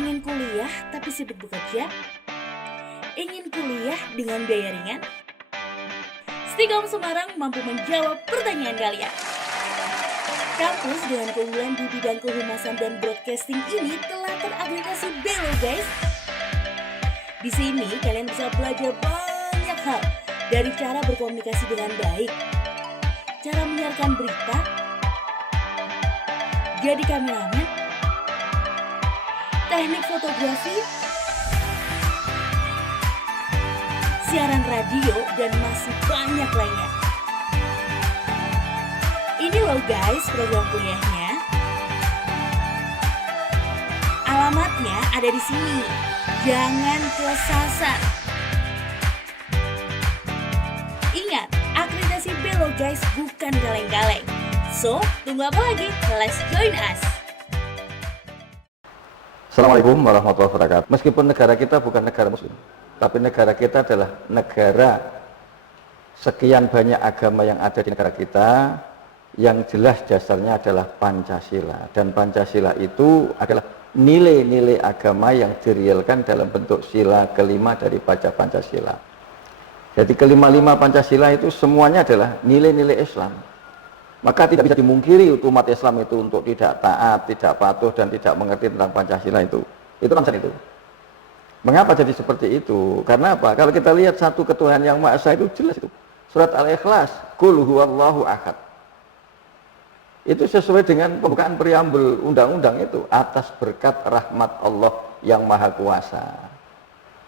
Ingin kuliah tapi sibuk bekerja? Ingin kuliah dengan biaya ringan? Stikom Semarang mampu menjawab pertanyaan kalian. Kampus dengan keunggulan di bidang kehumasan dan broadcasting ini telah terakreditasi B loh guys. Di sini kalian bisa belajar banyak hal, dari cara berkomunikasi dengan baik, cara menyiarkan berita, jadi kameramen, teknik fotografi, siaran radio, dan masih banyak lainnya. Ini loh guys program kuliahnya. Alamatnya ada di sini. Jangan kesasar. Ingat, akreditasi B loh guys, bukan kaleng-kaleng. So, tunggu apa lagi? Let's join us. Assalamualaikum warahmatullahi wabarakatuh. Meskipun negara kita bukan negara muslim, tapi negara kita adalah negara sekian banyak agama yang ada di negara kita, yang jelas dasarnya adalah Pancasila. Dan Pancasila itu adalah nilai-nilai agama yang direalkan dalam bentuk sila kelima dari Pancasila. Jadi kelima-lima Pancasila itu semuanya adalah nilai-nilai Islam. Maka tidak bisa dimungkiri umat Islam itu untuk tidak taat, tidak patuh, dan tidak mengerti tentang Pancasila itu. Itu konsep itu. Mengapa jadi seperti itu? Karena apa? Kalau kita lihat satu ketuhanan yang Maha Esa itu jelas itu. Surat Al-Ikhlas, Qul huwallahu ahad. Itu sesuai dengan pembukaan preambul undang-undang itu, atas berkat rahmat Allah yang Maha Kuasa.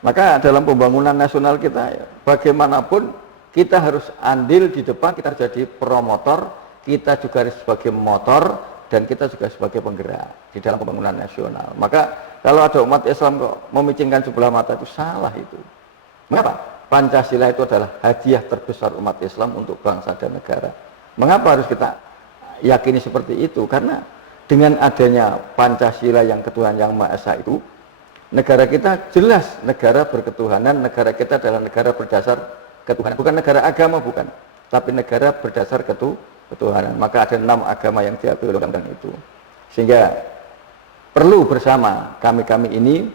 Maka dalam pembangunan nasional kita, bagaimanapun kita harus andil di depan, kita jadi promotor, kita juga harus sebagai motor, dan kita juga sebagai penggerak di dalam pembangunan nasional. Maka kalau ada umat Islam kok memicingkan sebelah mata, itu salah itu. Mengapa? Pancasila itu adalah hadiah terbesar umat Islam untuk bangsa dan negara. Mengapa harus kita yakini seperti itu? Karena dengan adanya Pancasila yang ketuhanan yang Maha Esa itu, negara kita jelas negara berketuhanan, negara kita adalah negara berdasar ketuhanan, bukan negara agama, bukan, tapi negara berdasar ketuhanan. Maka ada 6 agama yang diatur dalam undang-undang itu, sehingga perlu bersama kami ini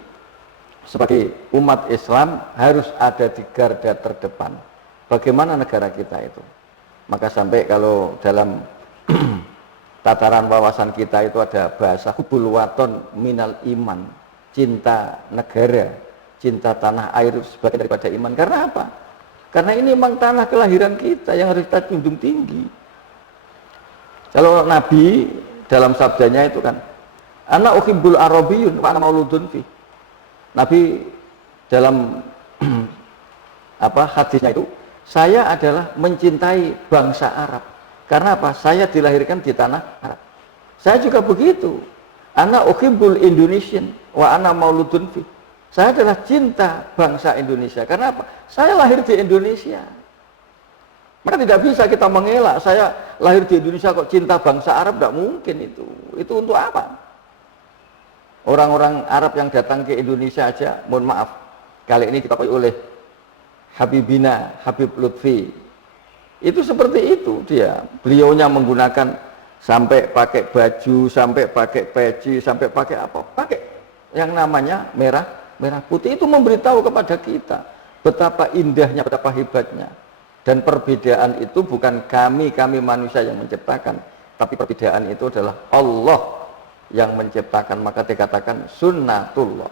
sebagai umat Islam harus ada di garda terdepan. Bagaimana negara kita itu? Maka sampai kalau dalam tataran wawasan kita itu ada bahasa hubul waton minal iman, cinta negara, cinta tanah air itu sebagian daripada iman. Karena apa? Karena ini memang tanah kelahiran kita yang harus kita junjung tinggi. Kalau Nabi dalam sabdanya itu kan, ana uhibbul arabiyun wa ana mauludun fi. Nabi dalam hadisnya itu, saya adalah mencintai bangsa Arab. Karena apa? Saya dilahirkan di tanah Arab. Saya juga begitu. Ana uhibbul Indonesian wa ana mauludun fi. Saya adalah cinta bangsa Indonesia. Karena apa? Saya lahir di Indonesia. Maka tidak bisa kita mengelak, saya lahir di Indonesia kok cinta bangsa Arab, tidak mungkin itu. Itu untuk apa? Orang-orang Arab yang datang ke Indonesia aja, mohon maaf, kali ini dipapoi oleh Habibina, Habib Lutfi. Itu seperti itu dia. Beliaunya menggunakan sampai pakai baju, sampai pakai peci, sampai pakai apa? Pakai yang namanya merah putih. Itu memberitahu kepada kita betapa indahnya, betapa hebatnya. Dan perbedaan itu bukan kami manusia yang menciptakan, tapi perbedaan itu adalah Allah yang menciptakan. Maka dikatakan sunnatullah.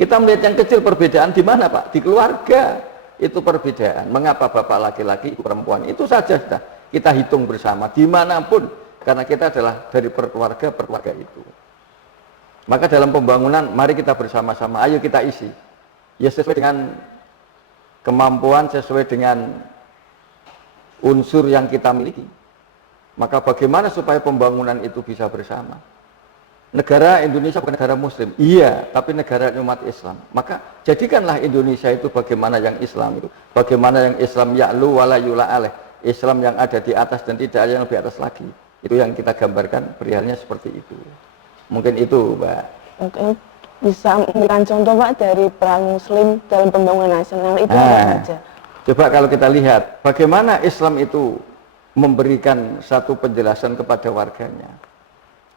Kita melihat yang kecil perbedaan di mana, Pak? Di keluarga. Itu perbedaan. Mengapa bapak laki-laki, ibu perempuan? Itu saja sudah kita hitung bersama dimanapun, karena kita adalah dari perkeluarga itu. Maka dalam pembangunan mari kita bersama-sama, ayo kita isi ya sesuai dengan kemampuan, sesuai dengan unsur yang kita miliki. Maka bagaimana supaya pembangunan itu bisa bersama? Negara Indonesia bukan negara muslim, iya, tapi negara umat Islam. Maka jadikanlah Indonesia itu bagaimana yang Islam itu, bagaimana yang Islam ya'lu wala yula alaih, Islam yang ada di atas dan tidak ada yang lebih atas lagi. Itu yang kita gambarkan perihalnya seperti itu. Mungkin itu, Mbak. Mungkin bisa memberikan contoh, Pak, dari peran muslim dalam pembangunan nasional itu apa saja? Coba kalau kita lihat bagaimana Islam itu memberikan satu penjelasan kepada warganya.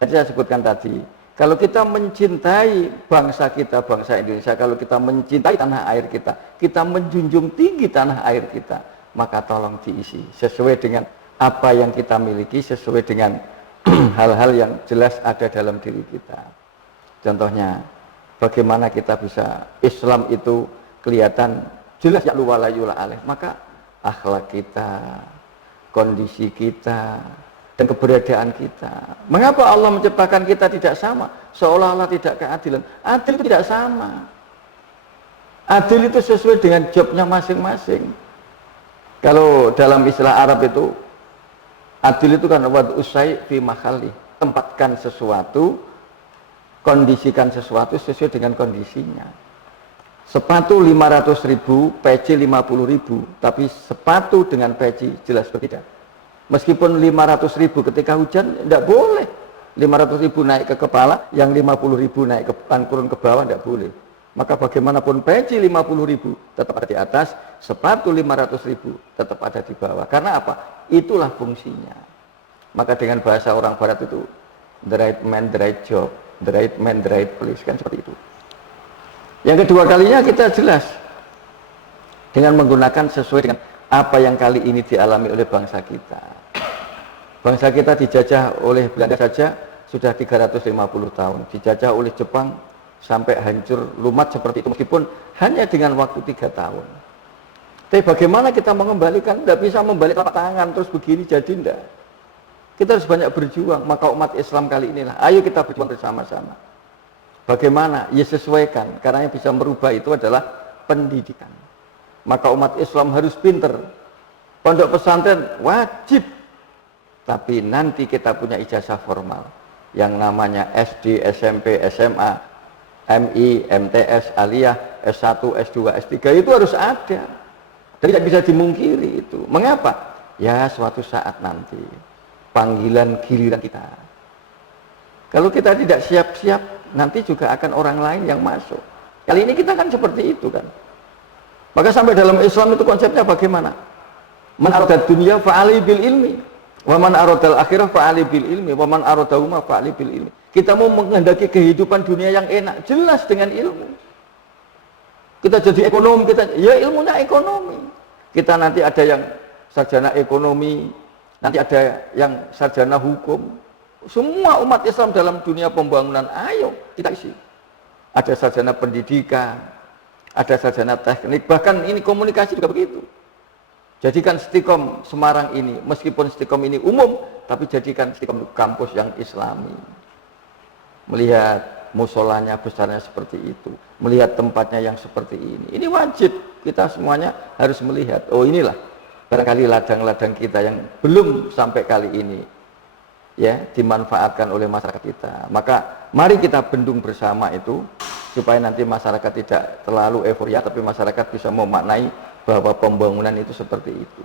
Tadi saya sebutkan tadi, Kalau kita mencintai bangsa kita, bangsa Indonesia, kalau kita mencintai tanah air kita menjunjung tinggi tanah air kita, maka tolong diisi sesuai dengan apa yang kita miliki, sesuai dengan hal-hal yang jelas ada dalam diri kita. Contohnya, bagaimana kita bisa Islam itu kelihatan jelas ya wala yula alaih, maka akhlak kita, kondisi kita, dan keberadaan kita. Mengapa Allah menciptakan kita tidak sama? Seolah-olah tidak keadilan. Adil itu tidak sama. Adil itu sesuai dengan jobnya masing-masing. Kalau dalam istilah Arab itu, adil itu kan wad'us syai' fi mahalli, tempatkan sesuatu, kondisikan sesuatu sesuai dengan kondisinya. Sepatu 500.000, peci 50.000, tapi sepatu dengan peci jelas berbeda. Meskipun 500.000 ketika hujan, tidak boleh 500.000 naik ke kepala, yang 50.000 naik ke turun ke bawah, tidak boleh. Maka bagaimanapun peci 50.000 tetap ada di atas, sepatu 500.000 tetap ada di bawah. Karena apa? Itulah fungsinya. Maka dengan bahasa orang barat itu, the right man, the right job, the right man, the right place, kan seperti itu. Yang kedua kalinya kita jelas dengan menggunakan sesuai dengan apa yang kali ini dialami oleh bangsa kita. Bangsa kita dijajah oleh Belanda saja sudah 350 tahun, dijajah oleh Jepang sampai hancur lumat seperti itu, meskipun hanya dengan waktu 3 tahun. Tapi bagaimana kita mengembalikan? Tidak bisa membalik telapak tangan terus begini jadi tidak. Kita harus banyak berjuang. Maka umat Islam kali inilah, ayo kita berjuang bersama-sama. Bagaimana? Ya sesuaikan, karena yang bisa merubah itu adalah pendidikan. Maka umat Islam harus pinter. Pondok pesantren wajib, tapi nanti kita punya ijazah formal yang namanya SD, SMP, SMA, MI, MTS, Aliyah, S1, S2, S3 itu harus ada. Tidak bisa dimungkiri itu. Mengapa? Ya suatu saat nanti panggilan giliran kita. Kalau kita tidak siap-siap, nanti juga akan orang lain yang masuk. Kali ini kita kan seperti itu kan. Maka sampai dalam Islam itu konsepnya bagaimana? Man aradad dunya fa'ali bil ilmi, wa man aradal akhirah fa'ali bil ilmi, wa man aradahuma fa'ali bil ilmi. Kita mau menghendaki kehidupan dunia yang enak, jelas dengan ilmu. Kita jadi ekonom, ya ilmunya ekonomi. Kita nanti ada yang sarjana ekonomi, nanti ada yang sarjana hukum. Semua umat Islam dalam dunia pembangunan, ayo kita isi. Ada sarjana pendidikan, ada sarjana teknik, bahkan ini komunikasi juga begitu. Jadikan Stikom Semarang ini, meskipun Stikom ini umum, tapi jadikan Stikom kampus yang islami. Melihat musolanya besarnya seperti itu, melihat tempatnya yang seperti ini wajib, kita semuanya harus melihat, oh inilah barangkali ladang-ladang kita yang belum sampai kali ini ya dimanfaatkan oleh masyarakat kita. Maka mari kita bendung bersama itu, supaya nanti masyarakat tidak terlalu euforia, tapi masyarakat bisa memaknai bahwa pembangunan itu seperti itu.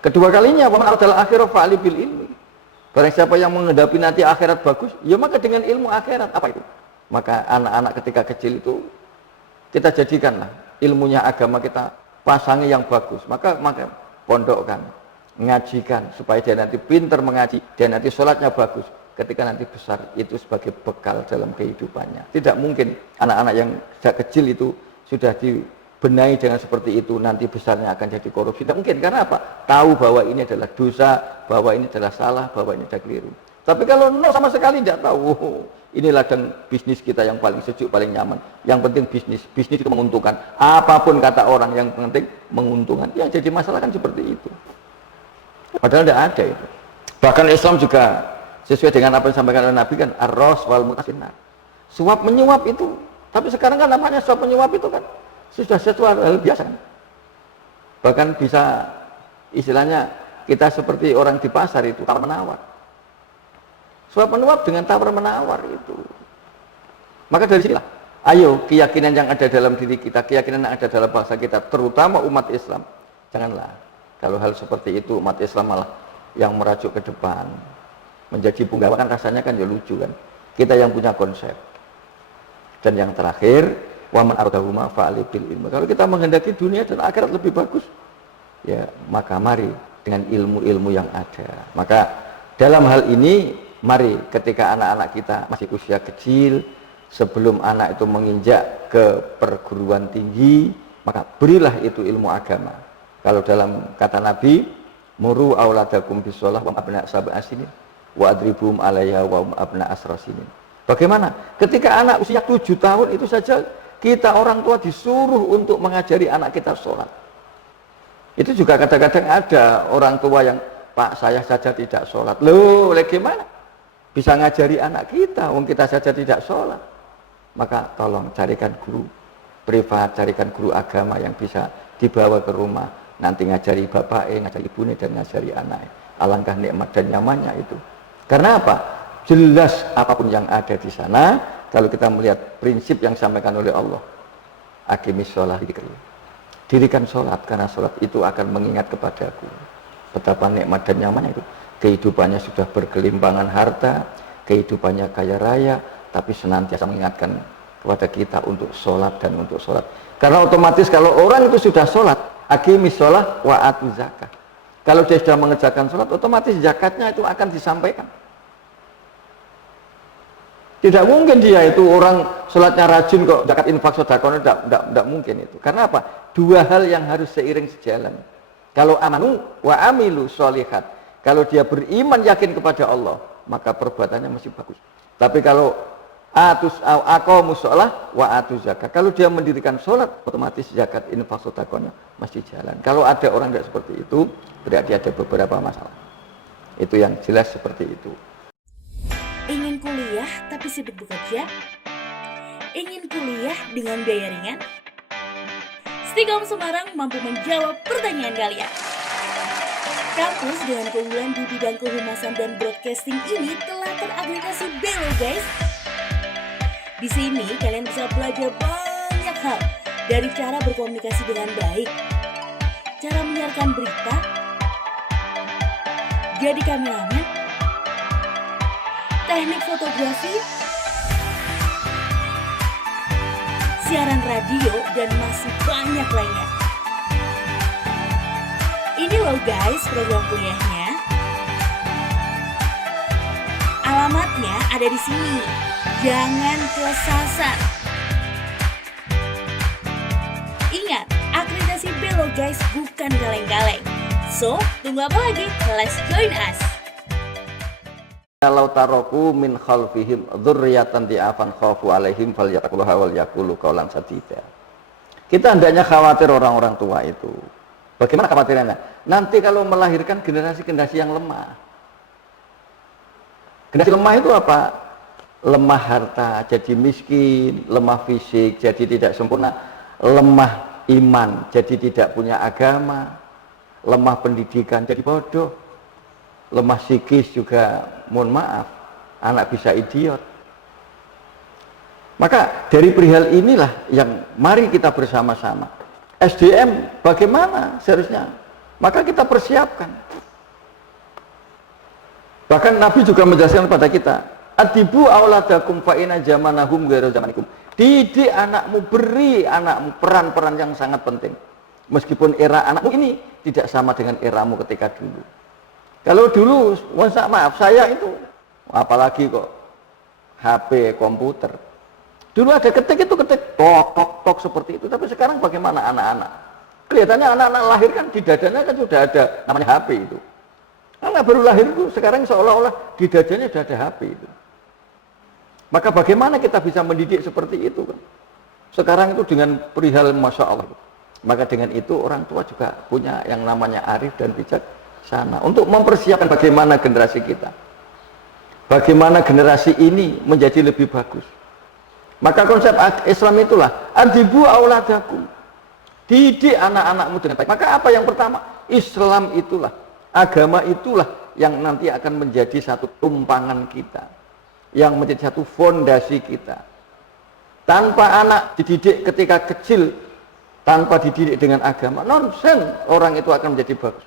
Kedua kalinya, wa man aradal akhirah fa'ali bil ilmi. Barang siapa yang menghadapi nanti akhirat bagus, ya maka dengan ilmu akhirat. Apa itu? Maka anak-anak ketika kecil itu kita jadikanlah ilmunya agama, kita pasangi yang bagus. Maka pondokkan, ngajikan supaya dia nanti pintar mengaji, dia nanti sholatnya bagus. Ketika nanti besar itu sebagai bekal dalam kehidupannya. Tidak mungkin anak-anak yang sejak kecil itu sudah dibenahi dengan seperti itu, nanti besarnya akan jadi korupsi. Tidak mungkin, karena apa? Tahu bahwa ini adalah dosa, bahwa ini adalah salah, bahwa ini adalah keliru. Tapi kalau sama sekali tidak tahu, ini ladang bisnis kita yang paling sejuk, paling nyaman. Yang penting bisnis itu menguntungkan. Apapun kata orang, yang penting menguntungkan. Yang jadi masalah kan seperti itu. Padahal tidak ada itu. Bahkan Islam juga sesuai dengan apa yang disampaikan oleh Nabi kan, ar-ras wal mutasinna. Suap menyuap itu, tapi sekarang kan namanya suap menyuap itu kan sudah sesuatu hal biasa kan. Bahkan bisa istilahnya kita seperti orang di pasar itu, tawar menawar. Suap menyuap dengan tawar menawar itu. Maka dari sinilah, ayo keyakinan yang ada dalam diri kita, keyakinan yang ada dalam bangsa kita, terutama umat Islam, janganlah kalau hal seperti itu umat Islam malah yang merajuk ke depan, menjadi punggawa, kan rasanya kan ya lucu kan. Kita yang punya konsep. Dan yang terakhir, wa man ardahuma fa'ali bil ilmi. Kalau kita menghendaki dunia dan akhirat lebih bagus, ya maka mari dengan ilmu-ilmu yang ada. Maka dalam hal ini mari ketika anak-anak kita masih usia kecil, sebelum anak itu menginjak ke perguruan tinggi, maka berilah itu ilmu agama. Kalau dalam kata Nabi, muru auladakum bisolah wa abna sab'a sinin wa adribum alaiha wa abna asra sinin. Bagaimana? Ketika anak usia 7 tahun itu saja kita orang tua disuruh untuk mengajari anak kita sholat. Itu juga kadang-kadang ada orang tua yang, Pak, saya saja tidak sholat. Loh, bagaimana? Bisa ngajari anak kita, wong kita saja tidak sholat. Maka tolong carikan guru privat, carikan guru agama yang bisa dibawa ke rumah. Nanti ngajari bapaknya, ngajari ibunya, dan ngajari anaknya. Alangkah nikmat dan nyamannya itu. Karena apa? Jelas apapun yang ada di sana, kalau kita melihat prinsip yang disampaikan oleh Allah. Aqimis sholah dzikri. Dirikan sholat, karena sholat itu akan mengingat kepadaku. Betapa nikmat dan nyamannya itu. Kehidupannya sudah bergelimpangan harta, kehidupannya kaya raya, tapi senantiasa mengingatkan kepada kita untuk sholat dan untuk sholat. Karena otomatis kalau orang itu sudah sholat, aqimis sholah wa atu zakah. Kalau dia sudah mengerjakan sholat, otomatis zakatnya itu akan disampaikan. Tidak mungkin dia itu orang sholatnya rajin kok zakat infak sedekahnya tidak mungkin itu. Karena apa? Dua hal yang harus seiring sejalan. Kalau amanu wa amilu sholihat, kalau dia beriman yakin kepada Allah, maka perbuatannya mesti bagus. Tapi kalau aqamus sholah wa atu zakat, kalau dia mendirikan sholat, otomatis zakat infak sedekahnya mesti jalan. Kalau ada orang tidak seperti itu, berarti ada beberapa masalah. Itu yang jelas seperti itu. Ingin kuliah tapi sibuk bekerja? Ingin kuliah dengan biaya ringan? Stigom Semarang mampu menjawab pertanyaan kalian. Kampus dengan keunggulan di bidang kehumasan dan broadcasting ini telah terakreditasi B loh guys. Di sini kalian bisa belajar banyak hal, dari cara berkomunikasi dengan baik, cara menyiarkan berita, jadi kameramen, teknik fotografi, siaran radio, dan masih banyak lainnya. Ini loh guys program kuliahnya. Alamatnya ada di sini. Jangan kesasar. Ingat, akreditasi B loh guys, bukan kaleng-kaleng. So, tunggu apa lagi? Let's join us. Kalau taroku min khalfihim dzurriyyatan di'afan khafu alaihim falyaquluha wal yaqulu qaulan sadida. Kita hendaknya khawatir orang-orang tua itu. Bagaimana khawatirnya? Nanti kalau melahirkan generasi-generasi yang lemah. Generasi lemah itu apa? Lemah harta, jadi miskin, lemah fisik, jadi tidak sempurna, lemah iman, jadi tidak punya agama, lemah pendidikan, jadi bodoh, lemah psikis juga, mohon maaf, anak bisa idiot. Maka dari perihal inilah yang mari kita bersama-sama. SDM bagaimana seharusnya? Maka kita persiapkan. Bahkan Nabi juga menjelaskan kepada kita, adibu auladakum fa inna zamanahum ghairu zamanikum. Didik anakmu, beri anakmu peran-peran yang sangat penting. Meskipun era anakmu ini tidak sama dengan eramu ketika dulu. Kalau dulu, maaf saya itu, apalagi kok HP, komputer. Dulu ada ketik itu ketik tok seperti itu. Tapi sekarang bagaimana anak-anak? Kelihatannya anak-anak lahir kan di dadanya kan sudah ada namanya HP itu. Anak baru lahir itu sekarang seolah-olah di dadanya sudah ada HP itu. Maka bagaimana kita bisa mendidik seperti itu kan? Sekarang itu dengan perihal Masya Allah. Maka dengan itu orang tua juga punya yang namanya arif dan bijaksana untuk mempersiapkan bagaimana generasi kita. Bagaimana generasi ini menjadi lebih bagus. Maka konsep Islam itulah adibu auladakum. Didik anak-anakmu dengan baik. Maka apa yang pertama? Islam itulah, agama itulah yang nanti akan menjadi satu tumpangan kita, yang menjadi satu fondasi kita. Tanpa anak dididik ketika kecil, tanpa dididik dengan agama, nonsen orang itu akan menjadi bagus.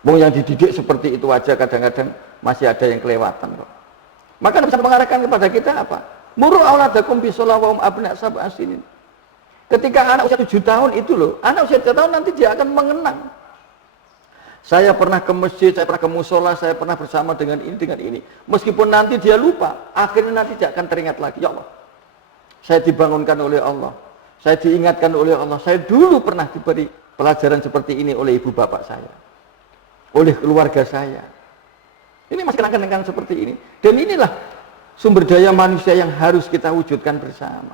Wong yang dididik seperti itu aja kadang-kadang masih ada yang kelewatan kok. Maka bisa mengarahkan kepada kita apa? Muru auladakum bisolah wa abna sab'a sinin. Ketika anak usia 7 tahun itu loh, anak usia 7 tahun nanti dia akan mengenang. Saya pernah ke masjid, saya pernah ke musola, saya pernah bersama dengan ini, dengan ini. Meskipun nanti dia lupa, akhirnya nanti dia akan teringat lagi. Ya Allah, saya dibangunkan oleh Allah, saya diingatkan oleh Allah, saya dulu pernah diberi pelajaran seperti ini oleh ibu bapak saya, oleh keluarga saya. Ini masih kenang-kenang seperti ini. Dan inilah sumber daya manusia yang harus kita wujudkan bersama.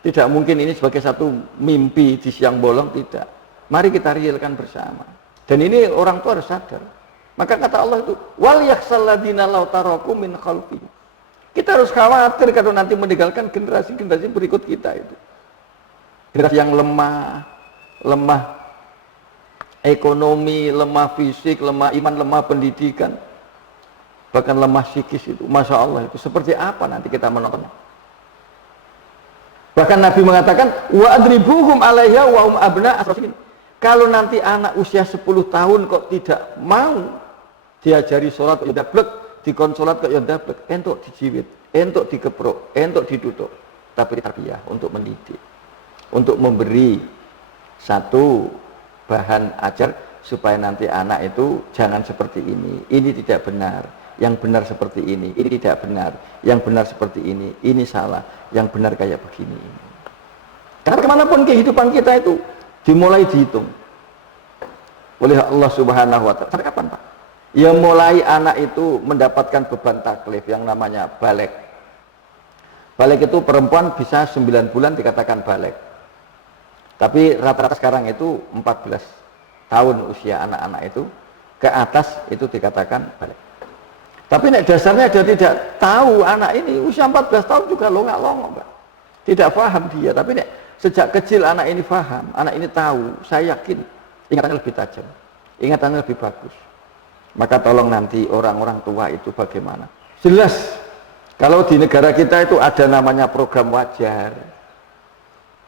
Tidak mungkin ini sebagai satu mimpi di siang bolong, tidak. Mari kita realkan bersama. Dan ini orang tua harus sadar. Maka kata Allah itu, wal yakhshal ladzina law taraku min khalfihim. Kita harus khawatir kalau nanti meninggalkan generasi-generasi berikut kita itu. Generasi yang lemah ekonomi, lemah fisik, lemah iman, lemah pendidikan, bahkan lemah psikis itu. Masya Allah, itu seperti apa nanti kita menontonnya. Bahkan Nabi mengatakan, wa adribuhum alaiha wa hum abna asrafin. Kalau nanti anak usia 10 tahun kok tidak mau diajari sholat kok dablek, dikonsolat kok dablek, entuk dijiwit, entuk dikeprok, entuk diduduk. Tapi tarbiyah untuk mendidik, untuk memberi satu bahan ajar supaya nanti anak itu jangan seperti ini tidak benar, yang benar seperti ini tidak benar, yang benar seperti ini salah, yang benar kayak begini. Karena kemanapun kehidupan kita itu dimulai dihitung oleh Allah Subhanahu wa Ta'ala. Sampai kapan, Pak? Ya mulai anak itu mendapatkan beban taklif yang namanya balik. Balik itu perempuan bisa 9 bulan dikatakan balik. Tapi rata-rata sekarang itu 14 tahun usia anak-anak itu ke atas itu dikatakan balik. Tapi dasarnya dia tidak tahu anak ini usia 14 tahun juga longak-longok, Mbak. Tidak paham dia, tapi sejak kecil anak ini paham, anak ini tahu, saya yakin ingatannya lebih tajam, ingatannya lebih bagus. Maka tolong nanti orang-orang tua itu bagaimana? Jelas, kalau di negara kita itu ada namanya program wajar,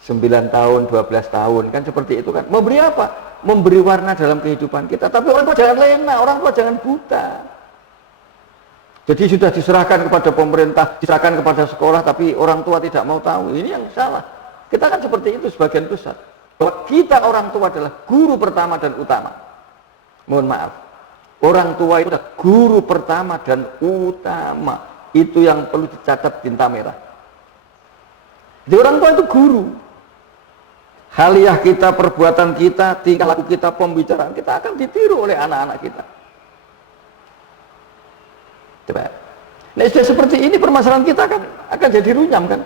9 tahun, 12 tahun, kan seperti itu kan. Memberi apa? Memberi warna dalam kehidupan kita. Tapi orang tua jangan lena, orang tua jangan buta. Jadi sudah diserahkan kepada pemerintah, diserahkan kepada sekolah, tapi orang tua tidak mau tahu. Ini yang salah. Kita kan seperti itu sebagian besar. Bahwa kita orang tua adalah guru pertama dan utama. Mohon maaf. Orang tua itu adalah guru pertama dan utama. Itu yang perlu dicatat tinta merah. Jadi orang tua itu guru. Haliah kita, perbuatan kita, tingkah laku kita, pembicaraan kita akan ditiru oleh anak-anak kita. Coba. Nah, sudah seperti ini permasalahan kita akan jadi runyam kan.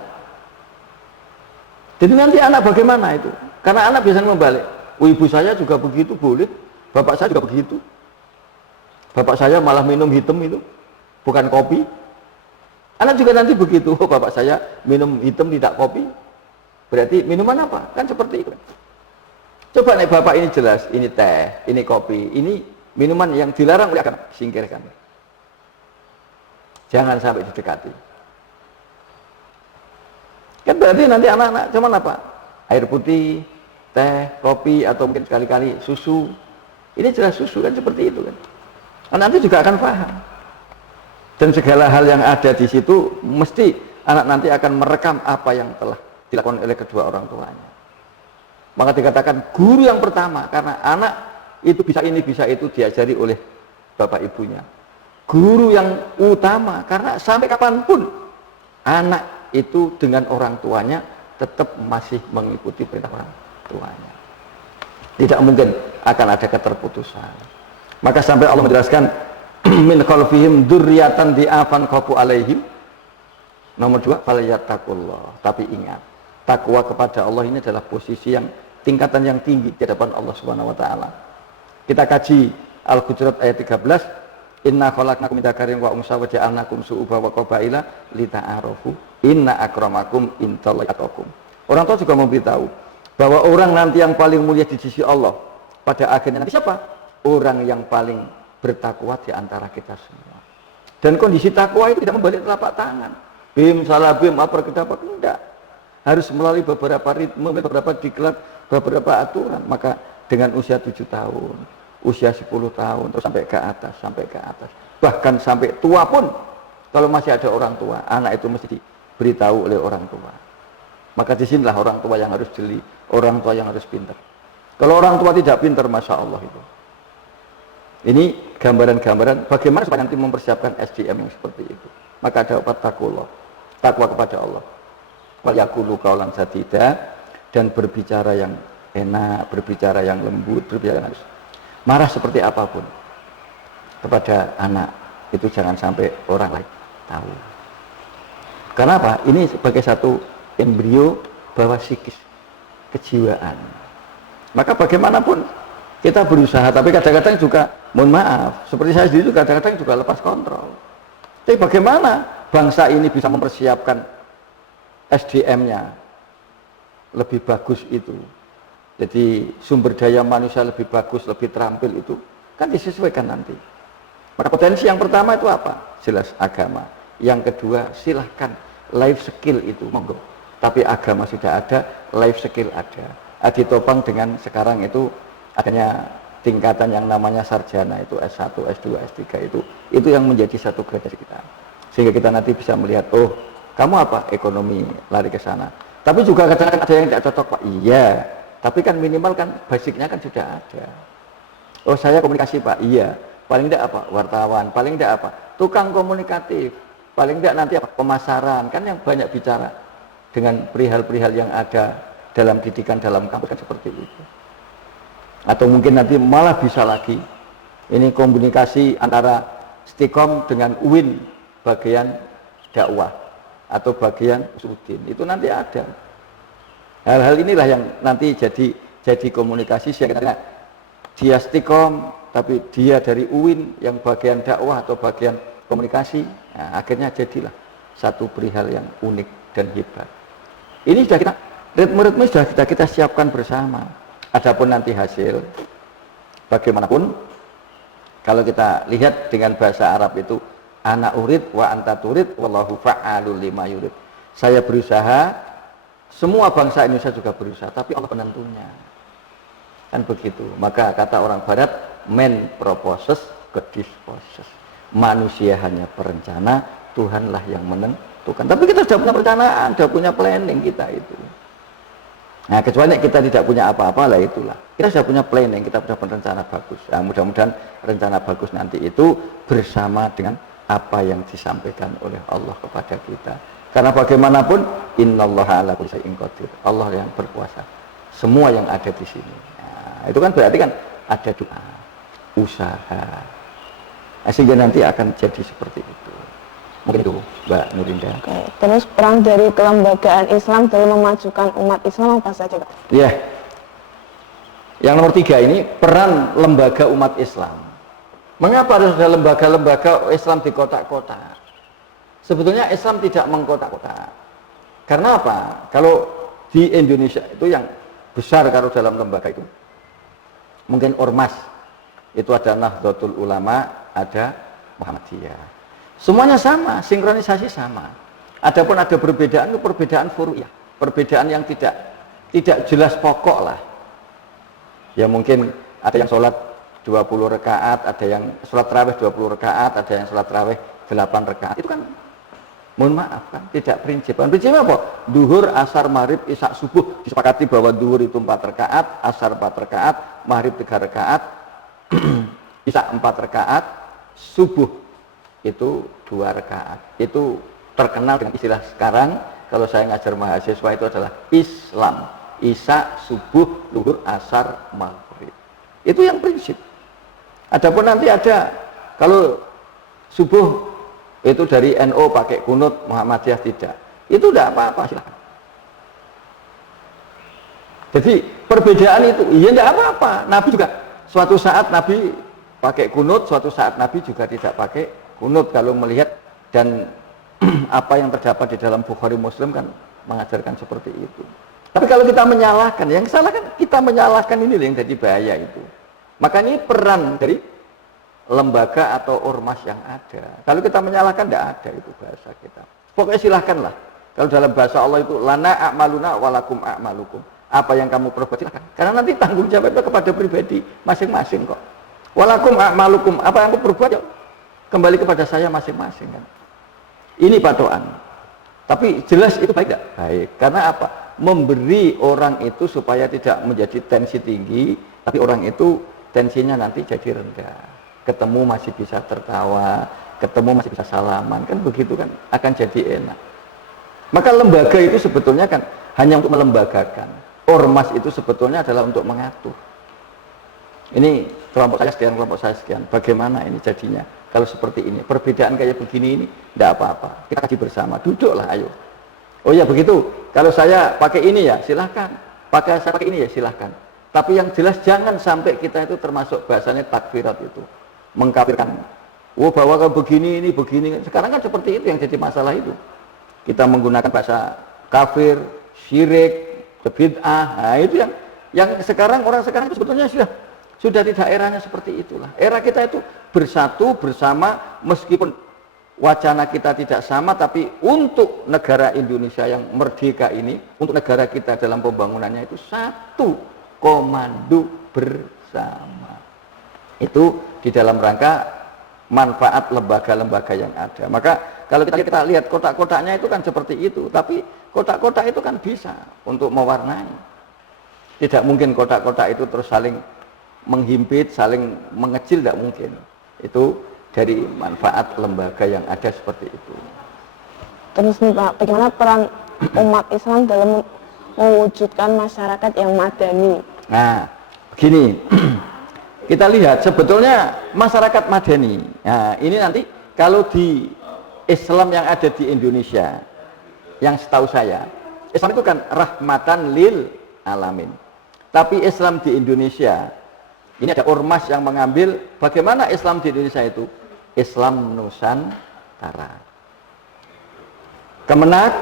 Jadi nanti anak bagaimana itu? Karena anak biasanya membalik. Oh, ibu saya juga begitu, boleh. Bapak saya juga begitu. Bapak saya malah minum hitam itu, bukan kopi. Anak juga nanti begitu. Oh, bapak saya minum hitam tidak kopi. Berarti minuman apa? Kan seperti itu. Coba nih bapak ini jelas, ini teh, ini kopi, ini minuman yang dilarang oleh agama, singkirkan. Jangan sampai didekati. Kan berarti nanti anak-anak cuman apa? Air putih, teh, kopi, atau mungkin sekali-kali susu. Ini jelas susu kan seperti itu kan. Nanti juga akan paham. Dan segala hal yang ada di situ mesti anak nanti akan merekam apa yang telah dilakukan oleh kedua orang tuanya. Maka dikatakan guru yang pertama, karena anak itu bisa ini bisa itu diajari oleh bapak ibunya. Guru yang utama, karena sampai kapanpun anak itu dengan orang tuanya tetap masih mengikuti perintah orang tuanya. Tidak mungkin akan ada keterputusan. Maka sampai Allah menjelaskan min khalfihim dzurriatan di'afan khafu alaihim. Nomor 2, falyattaqullah. Tapi ingat, takwa kepada Allah ini adalah posisi yang tingkatan yang tinggi di hadapan Allah Subhanahu wa taala. Kita kaji Al-Hujurat ayat 13. Inna khalaqnakum min dzakarin wa unsa wa ja'alnakum syu'uban wa qabaila lita'arafu inna akramakum indallahi atqakum. Orang tua juga memberitahu bahwa orang nanti yang paling mulia di sisi Allah pada akhirnya nanti siapa? Orang yang paling bertakwa di antara kita semua. Dan kondisi takwa itu tidak membalik telapak tangan. Bim salah bim apa kita apa enggak. Harus melalui beberapa ritme, beberapa diklat, beberapa aturan. Maka dengan usia 7 tahun, usia 10 tahun, terus sampai ke atas, bahkan sampai tua pun, kalau masih ada orang tua, anak itu mesti diberitahu oleh orang tua. Maka disinilah orang tua yang harus jeli, orang tua yang harus pintar. Kalau orang tua tidak pintar, masya Allah itu Ini gambaran-gambaran bagaimana supaya nanti mempersiapkan SDM yang seperti itu. Maka ada wattaqullah, takwa kepada Allah. Wa yaqulu qaulan sadida, dan berbicara yang enak, berbicara yang lembut, berbicara yang halus. Marah seperti apapun kepada anak itu jangan sampai orang lain tahu. Karena apa? Ini sebagai satu embrio bahwa psikis, kejiwaan. Maka bagaimanapun kita berusaha, tapi kadang-kadang juga, mohon maaf, seperti saya sendiri juga kadang-kadang juga lepas kontrol. Tapi bagaimana bangsa ini bisa mempersiapkan SDM-nya lebih bagus itu? Jadi sumber daya manusia lebih bagus, lebih terampil itu kan disesuaikan nanti. Maka potensi yang pertama itu apa? Jelas agama. Yang kedua, silahkan life skill itu monggo. Tapi agama sudah ada, life skill ada. Ditopang dengan sekarang itu adanya tingkatan yang namanya sarjana, itu S1, S2, S3 itu yang menjadi satu gradasi kita. Sehingga kita nanti bisa melihat, oh, kamu apa? Ekonomi, lari ke sana. Tapi juga kadang-kadang ada yang tidak cocok, Pak. Iya. Tapi kan minimal kan basicnya kan sudah ada. Oh, saya komunikasi, Pak. Iya. Paling tidak apa? Wartawan. Paling tidak apa? Tukang komunikatif. Paling tidak nanti apa? Pemasaran. Kan yang banyak bicara dengan perihal-perihal yang ada dalam didikan dalam kampus kan seperti itu. Atau mungkin nanti malah bisa lagi ini komunikasi antara Stikom dengan UIN bagian dakwah atau bagian Usuluddin. Itu nanti ada. Hal-hal inilah yang nanti jadi komunikasi sehingga dia Stikom tapi dia dari UIN yang bagian dakwah atau bagian komunikasi. Nah, akhirnya jadilah satu perihal yang unik dan hebat. Ini sudah kita ritme sudah kita siapkan bersama. Adapun nanti hasil bagaimanapun kalau kita lihat dengan bahasa Arab itu ana urid wa anta turid wallahu fa'alul lima yurid. Saya berusaha, semua bangsa Indonesia juga berusaha, tapi Allah penentunya. Kan begitu. Maka kata orang barat, man proposes, God disposes. Manusia hanya perencana, Tuhanlah yang menentukan. Tapi kita sudah punya perencanaan, sudah punya planning kita itu. Nah, kecuali kita tidak punya apa-apa, lah itulah. Kita sudah punya planning, kita sudah punya rencana bagus. Nah, mudah-mudahan rencana bagus nanti itu bersama dengan apa yang disampaikan oleh Allah kepada kita. Karena bagaimanapun, innallaha ala kulli syai'in qadir. Allah yang berkuasa. Semua yang ada di sini. Nah, itu kan berarti kan ada doa, usaha. Nah, sehingga nanti akan jadi seperti itu. Mungkin itu, Mbak Nurinda. Oke. Terus peran dari kelembagaan Islam dalam memajukan umat Islam apa saja, Pak? Ya. Yang nomor 3 ini peran lembaga umat Islam. Mengapa harus ada lembaga-lembaga Islam di kota-kota? Sebetulnya Islam tidak mengkota-kota. Karena apa? Kalau di Indonesia itu yang besar kalau dalam lembaga itu, mungkin Ormas, itu ada Nahdlatul Ulama, ada Muhammadiyah. Semuanya sama, sinkronisasi sama. Adapun ada perbedaan, itu perbedaan furu'iyah, perbedaan yang tidak jelas pokok lah. Ya mungkin ada yang sholat 20 rakaat, ada yang sholat tarawih 20 rakaat, ada yang sholat tarawih 8 rakaat. Itu kan, mohon maaf kan, tidak prinsip. Prinsipnya apa? Duhur, asar, maghrib, isya, subuh. Disepakati bahwa duhur itu 4 rakaat, asar 4 rakaat, maghrib 3 rakaat, isya 4 rakaat, subuh itu 2 rakaat. Itu terkenal dengan istilah sekarang, kalau saya ngajar mahasiswa itu adalah Islam. Isya, subuh, luhur, asar, maghrib. Itu yang prinsip. Adapun nanti ada, kalau subuh itu dari NU pakai kunut, Muhammadiyah tidak. Itu tidak apa-apa, silakan. Jadi perbedaan itu, iya tidak apa-apa. Nabi juga, suatu saat Nabi pakai kunut, suatu saat Nabi juga tidak pakai kunut kalau melihat, dan apa yang terdapat di dalam Bukhari Muslim kan mengajarkan seperti itu. Tapi kalau kita menyalahkan, yang salah kan kita menyalahkan, ini yang jadi bahaya itu. Maka ini peran dari lembaga atau ormas yang ada. Kalau kita menyalahkan, tidak ada itu bahasa kita. Pokoknya silahkanlah. Kalau dalam bahasa Allah itu lana a'maluna walakum a'malukum. Apa yang kamu perbuat silahkan. Karena nanti tanggung jawab itu kepada pribadi masing-masing kok. Walakum a'malukum, apa yang aku perbuat ya kembali kepada saya masing-masing kan. Ini patokan. Tapi jelas itu baik tidak? Baik. Karena apa? Memberi orang itu supaya tidak menjadi tensi tinggi, tapi orang itu tensinya nanti jadi rendah. ketemu masih bisa tertawa, ketemu masih bisa salaman, kan begitu kan akan jadi enak. Maka lembaga itu sebetulnya kan hanya untuk melembagakan. Ormas itu sebetulnya adalah untuk mengatur. Ini kelompok saya sekian, kelompok saya sekian. Bagaimana ini jadinya? Kalau seperti ini, perbedaan kayak begini ini, tidak apa-apa. Kita kaji bersama, duduklah ayo. Oh ya begitu, kalau saya pakai ini ya silahkan. Saya pakai ini ya silahkan. Tapi yang jelas jangan sampai kita itu termasuk bahasanya takfirat itu. Mengkafirkan. Oh bahwa kalau begini, ini begini. Sekarang kan seperti itu yang jadi masalah itu. Kita menggunakan bahasa kafir, syirik, bid'ah. Nah itu yang sekarang, orang sekarang itu sebetulnya sudah tidak eranya seperti itulah. Era kita itu bersatu bersama meskipun wacana kita tidak sama, tapi untuk negara Indonesia yang merdeka ini, untuk negara kita dalam pembangunannya itu satu komando bersama. Itu di dalam rangka manfaat lembaga-lembaga yang ada. Maka kalau kita lihat kotak-kotaknya itu kan seperti itu, tapi kotak-kotak itu kan bisa untuk mewarnai. Tidak mungkin kotak-kotak itu terus saling menghimpit, saling mengecil, tidak mungkin. Itu dari manfaat lembaga yang ada seperti itu. Terus nih Pak, bagaimana peran umat Islam dalam mewujudkan masyarakat yang madani? Nah, begini, kita lihat sebetulnya masyarakat madani. Nah, ini nanti kalau di Islam yang ada di Indonesia, yang setahu saya, Islam itu kan rahmatan lil alamin. Tapi Islam di Indonesia, ini ada ormas yang mengambil bagaimana Islam di Indonesia itu Islam Nusantara. Kemenak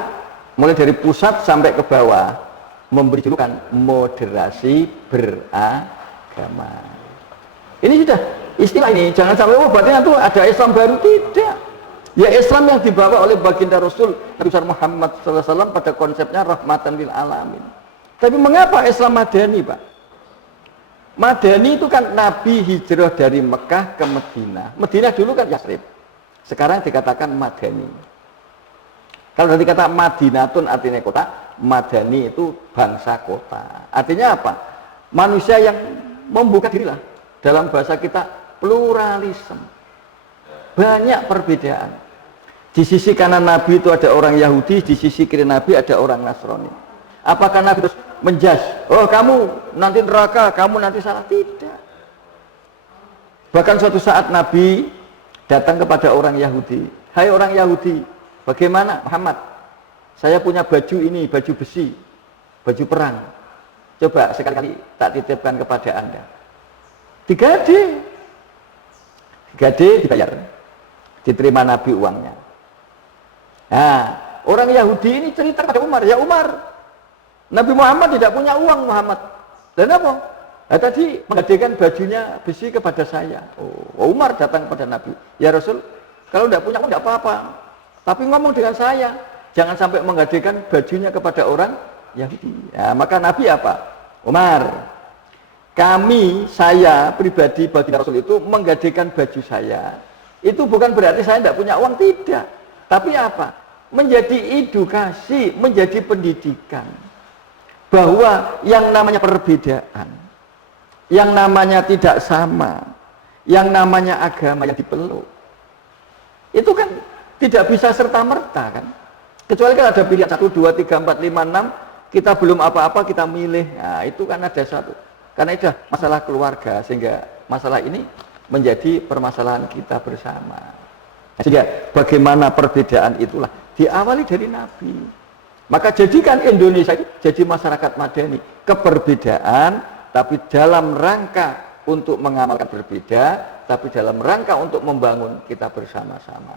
mulai dari pusat sampai ke bawah memberi julukan moderasi beragama. Ini sudah istilah ini, jangan sampai berarti itu ada Islam baru, tidak. Ya Islam yang dibawa oleh baginda Rasul Nabi besar Muhammad SAW pada konsepnya rahmatan lil alamin. Tapi mengapa Islam madani, Pak? Madani itu kan Nabi hijrah dari Mekah ke Madinah. Madinah dulu kan Yasrib. Sekarang dikatakan Madani. Kalau nanti kata Madinatun artinya kota, Madani itu bangsa kota. Artinya apa? Manusia yang membuka dirilah. Dalam bahasa kita pluralisme. Banyak perbedaan. Di sisi kanan Nabi itu ada orang Yahudi, di sisi kiri Nabi ada orang Nasrani. Apakah Nabi terus menjas, oh kamu nanti neraka, kamu nanti salah? Tidak. Bahkan suatu saat Nabi datang kepada orang Yahudi. Hai orang Yahudi, bagaimana Muhammad? Saya punya baju ini, baju besi, baju perang. Coba sekali-kali tak titipkan kepada Anda. Digade dibayar. Diterima Nabi uangnya. Nah, orang Yahudi ini cerita kepada Umar, ya Umar, Nabi Muhammad tidak punya uang Muhammad. Dan apa? Nah, tadi menghadirkan bajunya besi kepada saya. Oh, Umar datang kepada Nabi. Ya Rasul, kalau tidak punya uang tidak apa-apa. Tapi ngomong dengan saya. Jangan sampai menghadirkan bajunya kepada orang Yahudi. Nah, maka Nabi apa? Umar, saya pribadi bagi Rasul itu menghadirkan baju saya. Itu bukan berarti saya tidak punya uang, tidak. Tapi apa? Menjadi edukasi, menjadi pendidikan. Bahwa yang namanya perbedaan, yang namanya tidak sama, yang namanya agama yang dipeluk, itu kan tidak bisa serta-merta kan. Kecuali kan ada pilihan 1, 2, 3, 4, 5, 6, kita belum apa-apa kita milih. Nah itu kan ada satu. Karena itu masalah keluarga, sehingga masalah ini menjadi permasalahan kita bersama. Sehingga bagaimana perbedaan itulah diawali dari Nabi. Maka jadikan Indonesia itu jadi masyarakat madani, keperbedaan tapi dalam rangka untuk mengamalkan berbeda, tapi dalam rangka untuk membangun kita bersama-sama.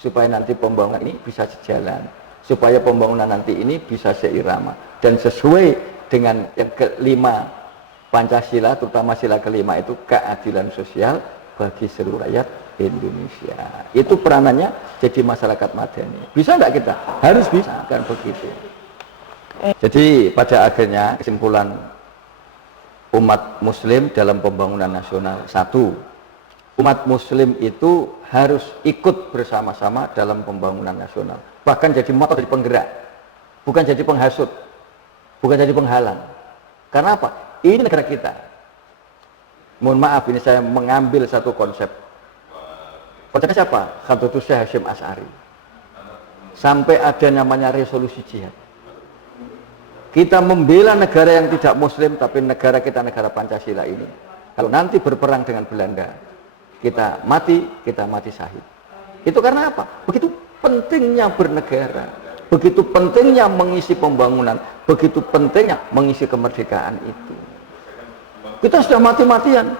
Supaya nanti pembangunan ini bisa sejalan, supaya pembangunan nanti ini bisa seirama dan sesuai dengan yang kelima Pancasila, terutama sila kelima itu keadilan sosial bagi seluruh rakyat Indonesia. Itu peranannya jadi masyarakat madani. Bisa enggak kita? Harus bisa, kan begitu. Jadi pada akhirnya kesimpulan umat muslim dalam pembangunan nasional, satu, umat muslim itu harus ikut bersama-sama dalam pembangunan nasional. Bahkan jadi motor, jadi penggerak. Bukan jadi penghasut. Bukan jadi penghalang. Karena apa? Ini negara kita. Mohon maaf, ini saya mengambil satu konsep Kocaknya siapa? Khadratus Syekh Hasyim Asy'ari. Sampai ada namanya resolusi jihad. Kita membela negara yang tidak muslim, tapi negara kita negara Pancasila ini. Kalau nanti berperang dengan Belanda, kita mati syahid. Itu karena apa? Begitu pentingnya bernegara, begitu pentingnya mengisi pembangunan, begitu pentingnya mengisi kemerdekaan itu. Kita sudah mati-matian.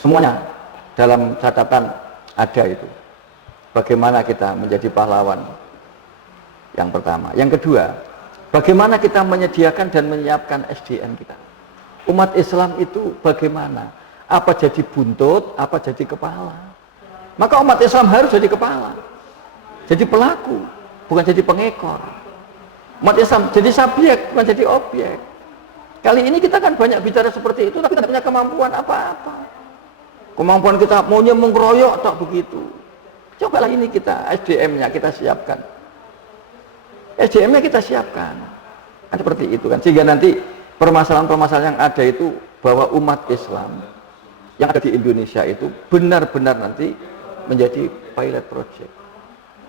Semuanya dalam catatan ada itu. Bagaimana kita menjadi pahlawan? Yang pertama. Yang kedua, bagaimana kita menyediakan dan menyiapkan SDM kita? Umat Islam itu bagaimana? Apa jadi buntut, apa jadi kepala? Maka umat Islam harus jadi kepala, jadi pelaku, bukan jadi pengekor. Umat Islam jadi subjek, bukan jadi objek. Kali ini kita kan banyak bicara seperti itu, tapi tidak punya kemampuan apa-apa. Kemampuan kita maunya mengeroyok, tak begitu. Cobalah ini kita, SDM-nya kita siapkan. SDM-nya kita siapkan. Kan seperti itu kan. Sehingga nanti permasalahan-permasalahan yang ada itu, bahwa umat Islam yang ada di Indonesia itu benar-benar nanti menjadi pilot project.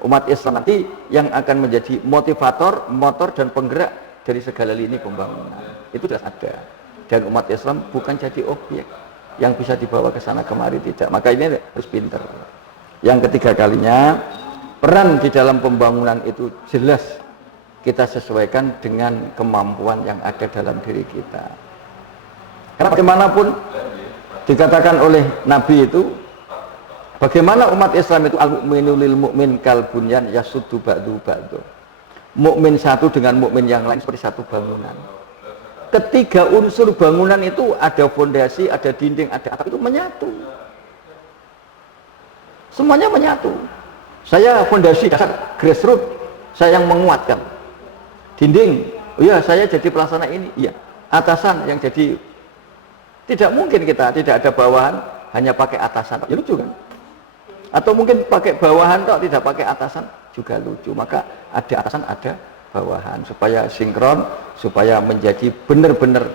Umat Islam nanti yang akan menjadi motivator, motor dan penggerak dari segala lini pembangunan. Itu sudah ada. Dan umat Islam bukan jadi objek yang bisa dibawa ke sana kemari, tidak. Maka ini harus pinter. Yang ketiga kalinya, peran di dalam pembangunan itu jelas kita sesuaikan dengan kemampuan yang ada dalam diri kita. Karena bagaimanapun dikatakan oleh Nabi itu, bagaimana umat Islam itu al-mu'minu lil mu'min kal bunyan yasuddu ba'du ba'du. Mukmin satu dengan mukmin yang lain seperti satu bangunan. Ketiga unsur bangunan itu ada fondasi, ada dinding, ada atap, itu menyatu. Semuanya menyatu. Saya fondasi dasar, grassroots, saya yang menguatkan. Dinding, oh ya saya jadi pelaksana ini, iya. Atasan yang jadi, tidak mungkin kita tidak ada bawahan, hanya pakai atasan, ya lucu kan? Atau mungkin pakai bawahan kok tidak pakai atasan, juga lucu. Maka ada atasan, ada bawahan, supaya sinkron, supaya menjadi benar-benar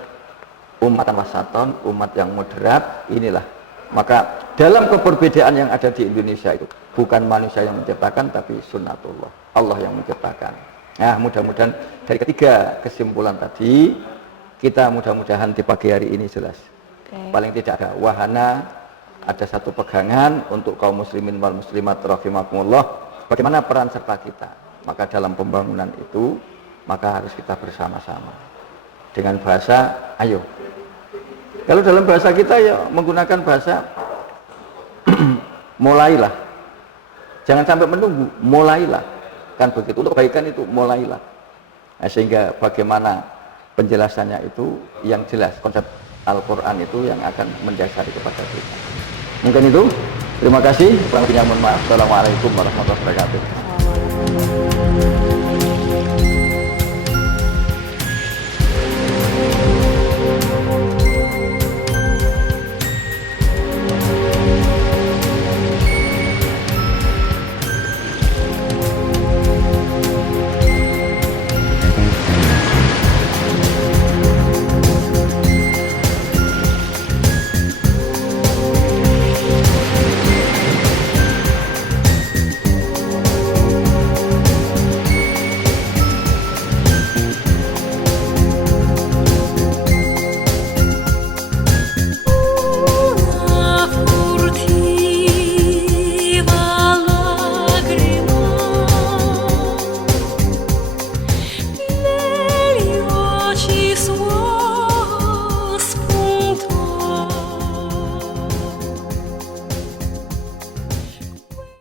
umat wasaton, umat yang moderat. Inilah. Maka dalam keberbedaan yang ada di Indonesia itu bukan manusia yang menciptakan, tapi sunnatullah, Allah yang menciptakan. Nah, mudah-mudahan dari ketiga kesimpulan tadi, kita mudah-mudahan di pagi hari ini jelas. Paling tidak ada wahana, ada satu pegangan untuk kaum muslimin wal muslimat rahimakumullah, bagaimana peran serta kita. Maka dalam pembangunan itu, maka harus kita bersama-sama. Dengan bahasa, ayo. Kalau dalam bahasa kita ya menggunakan bahasa mulailah. Jangan sampai menunggu, mulailah. Kan begitu, untuk kebaikan itu mulailah. Nah, sehingga bagaimana penjelasannya itu yang jelas, konsep Al-Quran itu yang akan mendasari kepada kita. Mungkin itu, terima kasih. Kurang lebihnya mohon maaf. Assalamualaikum warahmatullahi wabarakatuh.